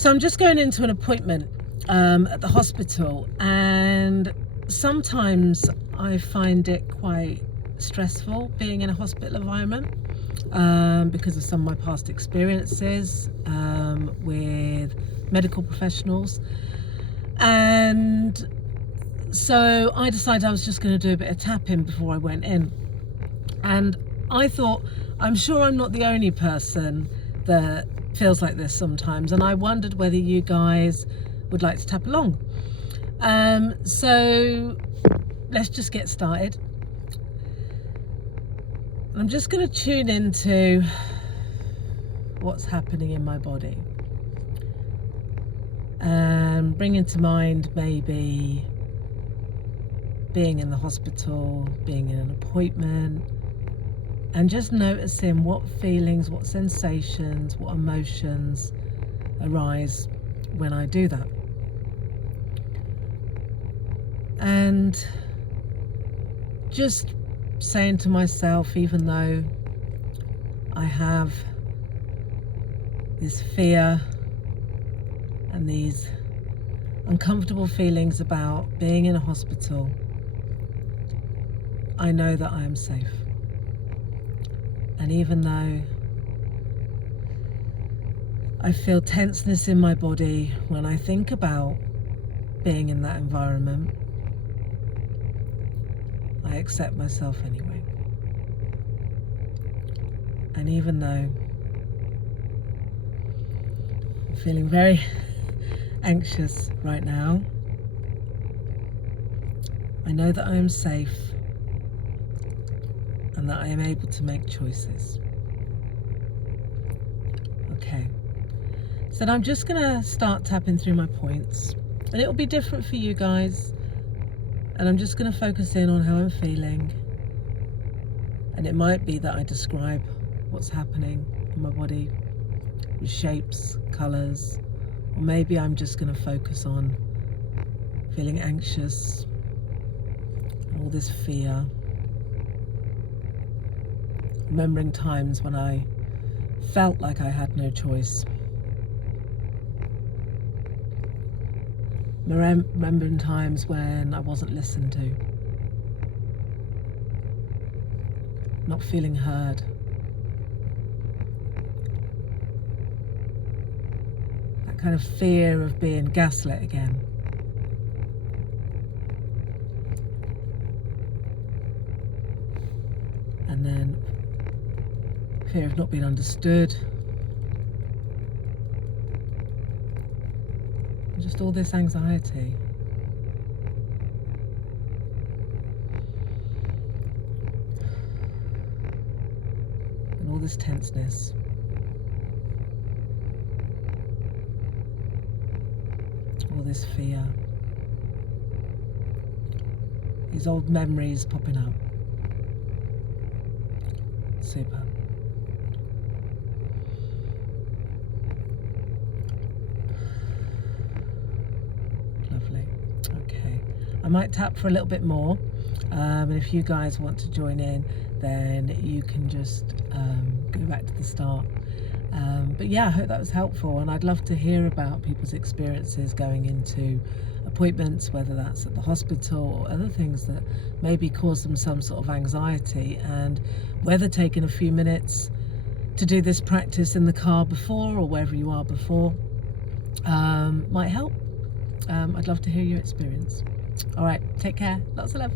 So I'm just going into an appointment at the hospital, and sometimes I find it quite stressful being in a hospital environment because of some of my past experiences with medical professionals. And so I decided I was just going to do a bit of tapping before I went in. And I thought, I'm sure I'm not the only person that feels like this sometimes, and I wondered whether you guys would like to tap along. So let's just get started. I'm just going to tune into what's happening in my body and bring into mind maybe being in the hospital, being in an appointment, and just noticing what feelings, what sensations, what emotions arise when I do that. And just saying to myself, even though I have this fear and these uncomfortable feelings about being in a hospital, I know that I am safe. And even though I feel tenseness in my body when I think about being in that environment, I accept myself anyway. And even though I'm feeling very anxious right now, I know that I am safe and that I am able to make choices. Okay, so I'm just gonna start tapping through my points, and it'll be different for you guys, and I'm just gonna focus in on how I'm feeling, and it might be that I describe what's happening in my body with shapes, colors, or maybe I'm just gonna focus on feeling anxious, all this fear, remembering times when I felt like I had no choice, remembering times when I wasn't listened to, not feeling heard, that kind of fear of being gaslit again. And then fear of not being understood, and just all this anxiety. And all this tenseness. All this fear. These old memories popping up. Super. Lovely. Okay. I might tap for a little bit more, and if you guys want to join in, then you can just go back to the start. But yeah, I hope that was helpful, and I'd love to hear about people's experiences going into appointments, whether that's at the hospital or other things that maybe cause them some sort of anxiety, and whether taking a few minutes to do this practice in the car before or wherever you are before might help. I'd love to hear your experience. All right, take care. Lots of love.